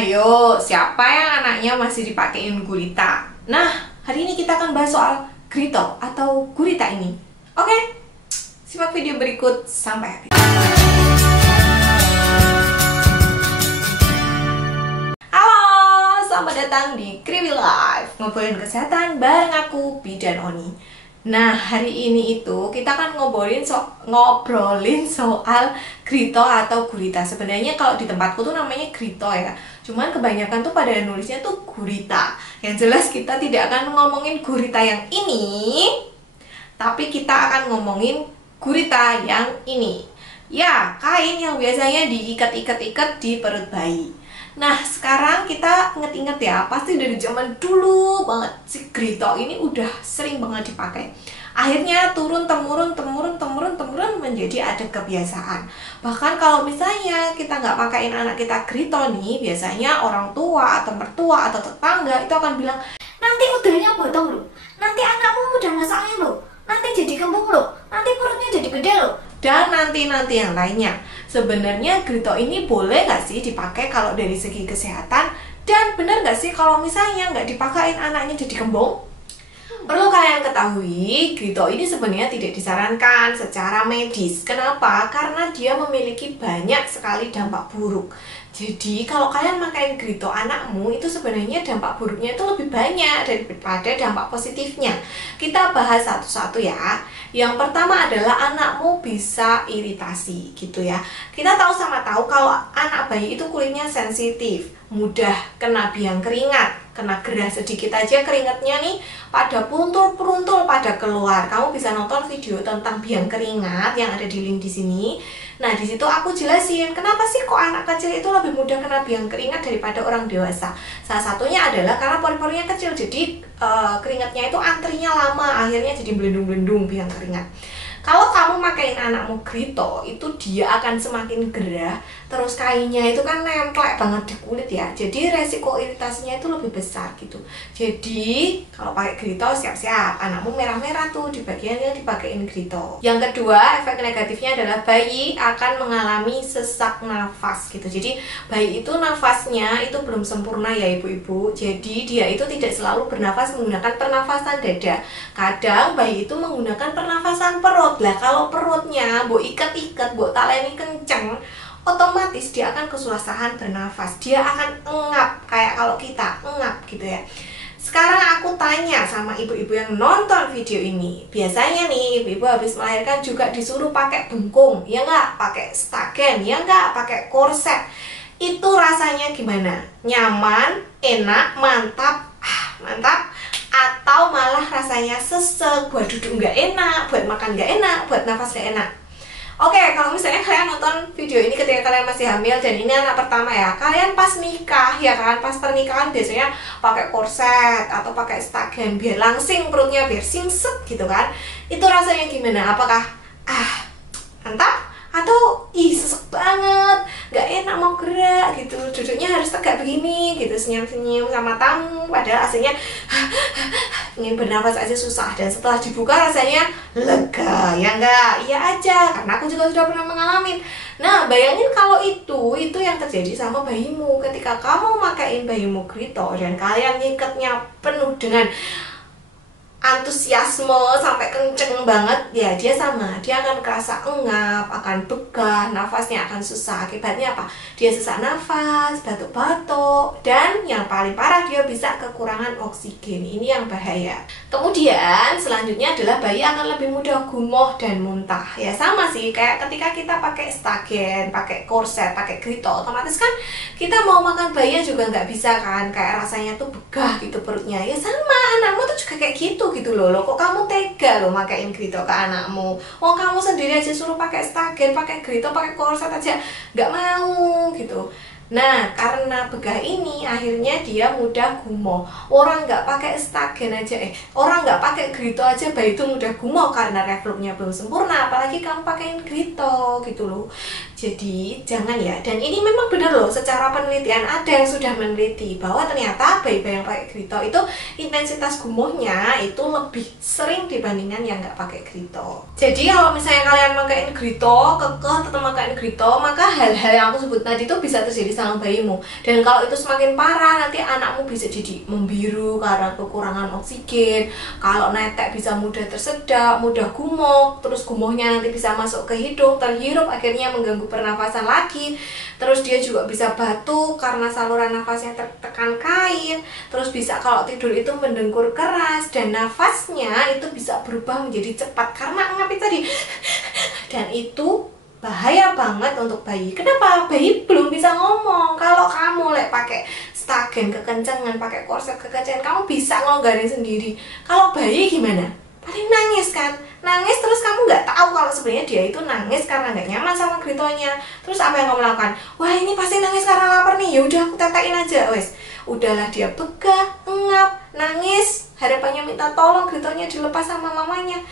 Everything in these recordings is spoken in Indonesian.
Ayo, siapa yang anaknya masih dipakein gurita? Nah, hari ini kita akan bahas soal grito atau gurita ini. Oke, simak video berikut sampai habis. Halo, selamat datang di Kriwi Live, ngobrolin kesehatan bareng aku, Bidan Oni. Nah, hari ini itu kita akan ngobrolin soal grito atau gurita. Sebenarnya kalau di tempatku tuh namanya grito ya. Cuman kebanyakan tuh pada nulisnya tuh gurita. Yang jelas kita tidak akan ngomongin gurita yang ini, tapi kita akan ngomongin gurita yang ini. Ya, kain yang biasanya diikat-ikat-ikat di perut bayi. Nah, sekarang kita inget-inget ya, pasti dari zaman dulu banget si grito ini udah sering banget dipakai. Akhirnya turun-temurun menjadi ada kebiasaan. Bahkan kalau misalnya kita nggak pakain anak kita grito nih, biasanya orang tua atau mertua atau tetangga itu akan bilang, nanti udaranya potong loh, nanti anakmu mudah masaknya loh, nanti jadi kembung loh, nanti perutnya jadi gede loh, dan nanti-nanti yang lainnya. Sebenarnya grito ini boleh nggak sih dipakai kalau dari segi kesehatan? Dan benar nggak sih kalau misalnya nggak dipakain anaknya jadi kembung? Perlu kalian ketahui, grito ini sebenarnya tidak disarankan secara medis. Kenapa? Karena dia memiliki banyak sekali dampak buruk. Jadi kalau kalian makain grito anakmu, itu sebenarnya dampak buruknya itu lebih banyak daripada dampak positifnya. Kita bahas satu-satu ya. Yang pertama adalah anakmu bisa iritasi gitu ya. Kita tahu kalau anak bayi itu kulitnya sensitif, mudah kena biang keringat, kena gerah sedikit aja keringatnya nih pada puntul-puntul pada keluar. Kamu bisa nonton video tentang biang keringat yang ada di link di sini. Nah, di situ aku jelasin kenapa sih kok anak kecil itu lebih mudah kena biang keringat daripada orang dewasa. Salah satunya adalah karena pori-porinya kecil, jadi keringatnya itu antrinya lama, akhirnya jadi belendung-belendung biang keringat. Kalau kamu makain anakmu grito, itu dia akan semakin gerah, terus kainnya itu kan nempel banget di kulit ya, jadi resiko iritasinya itu lebih besar gitu. Jadi kalau pakai grito siap-siap, anakmu merah-merah tuh di bagian yang dipakein grito. Yang kedua, efek negatifnya adalah bayi akan mengalami sesak nafas gitu. Jadi bayi itu nafasnya itu belum sempurna ya ibu-ibu, jadi dia itu tidak selalu bernafas menggunakan pernafasan dada. Kadang bayi itu menggunakan pernafasan perut. Lah kalau perutnya mbok ikat-ikat, mbok taleni kenceng, otomatis dia akan kesusahan bernafas. Dia akan engap kayak kalau kita engap gitu ya. Sekarang aku tanya sama ibu-ibu yang nonton video ini. Biasanya nih ibu-ibu habis melahirkan juga disuruh pakai bengkung, ya nggak? Pakai stagen, ya nggak? Pakai korset. Itu rasanya gimana? Nyaman, enak, mantap, mantap? Atau malah rasanya sesek, buat duduk nggak enak, buat makan nggak enak, buat nafas nggak enak. Oke, kalau misalnya kalian nonton video ini ketika kalian masih hamil dan ini anak pertama ya, kalian pas nikah ya kan, pas pernikahan biasanya pakai korset atau pakai stagen biar langsing perutnya, biar singset gitu kan. Itu rasanya gimana? Apakah mantap? Atau sesek banget, gak enak mau gerak gitu, duduknya harus tegak begini gitu, senyum-senyum sama tamu, padahal aslinya ingin bernafas aja susah, dan setelah dibuka rasanya lega, ya enggak? Iya aja, karena aku juga sudah pernah mengalami. Nah, bayangin kalau itu yang terjadi sama bayimu ketika kamu makain bayimu grito dan kalian ngikatnya penuh dengan antusiasme sampai kenceng banget ya, dia akan kerasa engap, akan begah, nafasnya akan susah. Akibatnya apa? Dia sesak nafas, batuk-batuk, dan yang paling parah dia bisa kekurangan oksigen. Ini yang bahaya. Kemudian selanjutnya adalah bayi akan lebih mudah gumoh dan muntah. Ya sama sih kayak ketika kita pakai stagen, pakai korset, pakai grito, otomatis kan kita mau makan bayi juga nggak bisa kan, kayak rasanya tuh begah gitu perutnya. Ya sama, anakmu tuh juga kayak gitu loh. Kok kamu tega loh makain grito ke anakmu? Oh, kamu sendiri aja suruh pakai stagen, pakai grito, pakai korset aja nggak mau gitu. Nah, karena begah ini akhirnya dia mudah gumoh. Orang nggak pakai stagen aja, orang nggak pakai grito aja bayi itu mudah gumoh karena refluksnya belum sempurna, apalagi kamu pakein grito gitu loh. Jadi jangan ya, dan ini memang benar loh, secara penelitian ada yang sudah meneliti bahwa ternyata bayi-bayi yang pakai Grito itu intensitas gumohnya itu lebih sering dibandingkan yang nggak pakai Grito. Jadi kalau misalnya kalian pakaiin Grito, kekeh tetap pakaiin Grito, maka hal-hal yang aku sebut tadi itu bisa terjadi sama bayimu. Dan kalau itu semakin parah, nanti anakmu bisa jadi membiru karena kekurangan oksigen. Kalau netek bisa mudah tersedak, mudah gumoh, terus gumohnya nanti bisa masuk ke hidung, terhirup, akhirnya mengganggu pernafasan lagi. Terus dia juga bisa batuk karena saluran nafasnya tertekan kain. Terus bisa kalau tidur itu mendengkur keras, dan nafasnya itu bisa berubah menjadi cepat karena ngap tadi. Dan itu bahaya banget untuk bayi. Kenapa? Bayi belum bisa ngomong. Kalau kamu pakai stagen kekencengan, pakai korset kekencengan, kamu bisa ngelonggarin sendiri. Kalau bayi gimana? Paling nangis kan, nangis terus kamu nggak tahu kalau sebenarnya dia itu nangis karena nggak nyaman sama Gritonya. Terus apa yang kamu lakukan? Wah, ini pasti nangis karena lapar nih, ya udah aku tetein aja, wes. Udahlah, dia begah, ngap, nangis, harapannya minta tolong Gritonya dilepas sama mamanya.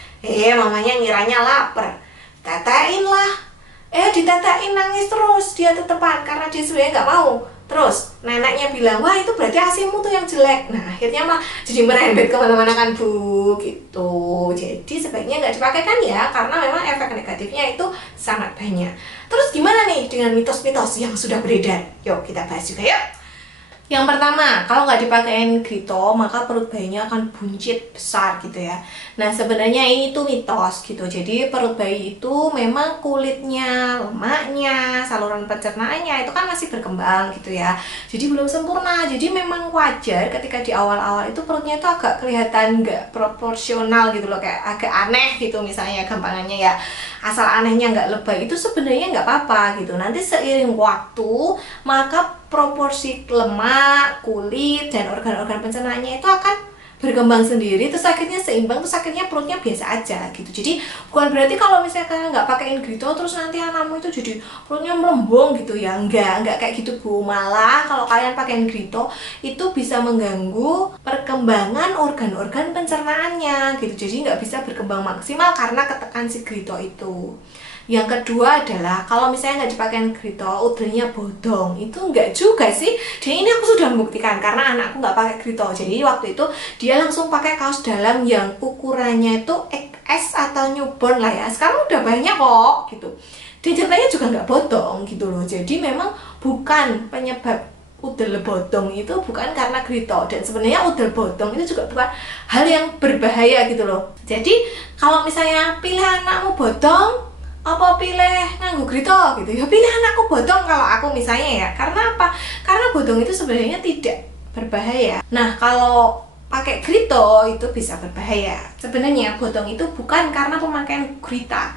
Mamanya ngiranya lapar, tetein lah. Ditetein, nangis terus, dia tetepan karena dia sebenarnya nggak mau. Terus neneknya bilang, wah itu berarti ASImu tuh yang jelek. Nah akhirnya mah jadi merembet kemana-mana kan bu, gitu. Jadi sebaiknya nggak dipakai kan ya, karena memang efek negatifnya itu sangat banyak. Terus gimana nih dengan mitos-mitos yang sudah beredar? Yuk kita bahas juga yuk. Yang pertama, kalau nggak dipakein Grito, maka perut bayinya akan buncit besar gitu ya. Nah sebenarnya ini tuh mitos gitu. Jadi perut bayi itu memang kulitnya, lemaknya, saluran pencernaannya itu kan masih berkembang gitu ya. Jadi belum sempurna. Jadi memang wajar ketika di awal-awal itu perutnya itu agak kelihatan nggak proporsional gitu loh, kayak agak aneh gitu misalnya gampangannya ya. Asal anehnya nggak lebay itu sebenarnya nggak apa-apa gitu. Nanti seiring waktu maka proporsi lemak, kulit, dan organ-organ pencernaannya itu akan berkembang sendiri, terus akhirnya seimbang, terus akhirnya perutnya biasa aja gitu. Jadi bukan berarti kalau misalnya kalian nggak pakein Grito terus nanti anakmu itu jadi perutnya melembung gitu ya, enggak kayak gitu bu. Malah kalau kalian pakein Grito itu bisa mengganggu perkembangan organ-organ pencernaannya gitu, jadi nggak bisa berkembang maksimal karena ketekan si Grito itu. Yang kedua adalah kalau misalnya nggak dipakai Grito, udaranya bodong. Itu nggak juga sih. Dan ini aku sudah membuktikan karena anakku nggak pakai Grito. Jadi waktu itu dia langsung pakai kaos dalam yang ukurannya itu XS atau newborn lah ya. Sekarang udah banyak kok gitu. Dan ceritanya juga nggak bodong gitu loh. Jadi memang bukan penyebab udel bodong itu bukan karena Grito, dan sebenarnya udel bodong itu juga bukan hal yang berbahaya gitu loh. Jadi kalau misalnya pilih anakmu bodong apa pilih nganggo Grito gitu ya, pilih anakku bodong kalau aku misalnya ya. Karena apa? Karena bodong itu sebenarnya tidak berbahaya. Nah kalau pakai Grito itu bisa berbahaya. Sebenarnya bodong itu bukan karena pemakaian Grita,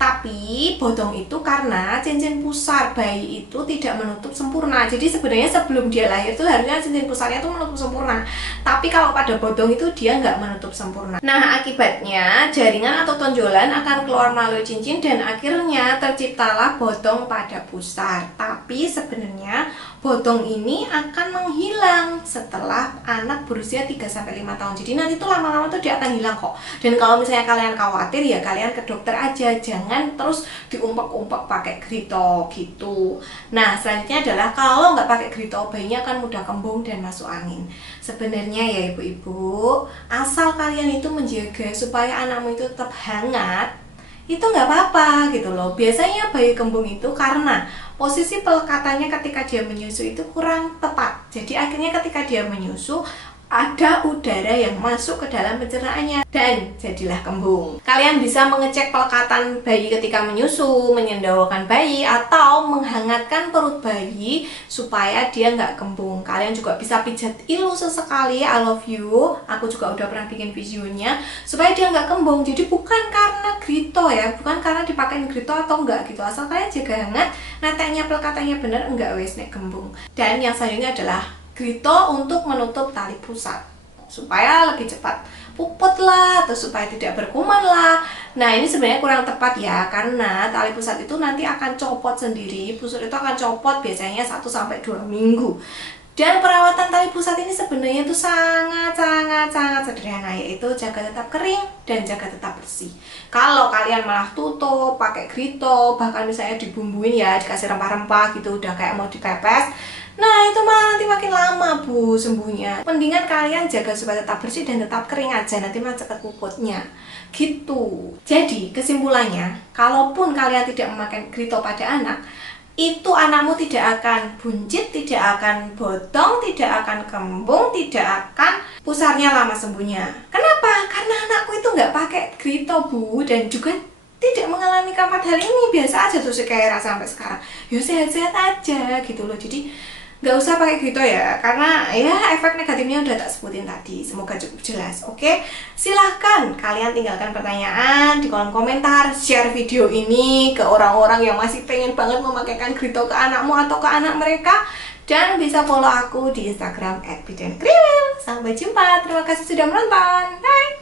tapi bodong itu karena cincin pusar bayi itu tidak menutup sempurna. Jadi sebenarnya sebelum dia lahir tuh harusnya cincin pusarnya tuh menutup sempurna, tapi kalau pada bodong itu dia nggak menutup sempurna. Nah akibatnya jaringan atau tonjolan akan keluar melalui cincin dan akhirnya terciptalah bodong pada pusar. Tapi sebenarnya bodong ini akan menghilang setelah anak berusia 3-5 tahun. Jadi nanti tuh lama-lama tuh dia akan hilang kok. Dan kalau misalnya kalian khawatir ya kalian ke dokter aja, jangan terus diumpek-umpek pakai Grito gitu. Nah selanjutnya adalah kalau nggak pakai Grito bayinya akan mudah kembung dan masuk angin. Sebenarnya ya ibu-ibu, asal kalian itu menjaga supaya anakmu itu tetap hangat, itu nggak apa-apa gitu loh. Biasanya bayi kembung itu karena posisi pelekatannya ketika dia menyusu itu kurang tepat. Jadi akhirnya ketika dia menyusu ada udara yang masuk ke dalam pencernaannya dan jadilah kembung. Kalian bisa mengecek pelekatan bayi ketika menyusu, menyendawakan bayi, atau menghangatkan perut bayi supaya dia nggak kembung. Kalian juga bisa pijat ilu sesekali, I love you. Aku juga udah pernah bikin videonya supaya dia nggak kembung. Jadi bukan karena Grito ya, bukan karena dipakein Grito atau enggak gitu. Asal kalian jaga hangat, neteknya pelekatannya bener, enggak wes nek kembung. Dan yang selanjutnya adalah Grito untuk menutup tali pusat supaya lebih cepat puput lah, atau supaya tidak berkuman lah. Nah ini sebenarnya kurang tepat ya, karena tali pusat itu nanti akan copot sendiri. Pusat itu akan copot biasanya 1-2 minggu. Dan perawatan tali pusat ini sebenarnya itu sangat sederhana, yaitu jaga tetap kering dan jaga tetap bersih. Kalau kalian malah tutup pakai grito, bahkan misalnya dibumbuin ya, dikasih rempah-rempah gitu, udah kayak mau dipepes, nah itu malah nanti makin lama Bu sembuhnya. Mendingan kalian jaga supaya tetap bersih dan tetap kering aja, nanti malah cepet puputnya gitu. Jadi kesimpulannya, kalaupun kalian tidak memakai grito pada anak, itu anakmu tidak akan buncit, tidak akan bodong, tidak akan kembung, tidak akan pusarnya lama sembuhnya. Kenapa? Karena anakku itu nggak pakai grito Bu, dan juga tidak mengalami keempat hal ini. Biasa aja tuh si Kaira sampai sekarang, ya sehat-sehat aja gitu loh. Jadi nggak usah pakai grito ya, karena ya efek negatifnya udah tak sebutin tadi. Semoga cukup jelas. Oke, silahkan kalian tinggalkan pertanyaan di kolom komentar, share video ini ke orang-orang yang masih pengen banget memakaikan grito ke anakmu atau ke anak mereka, dan bisa follow aku di Instagram @bidenkriwil. Sampai jumpa, terima kasih sudah menonton, bye.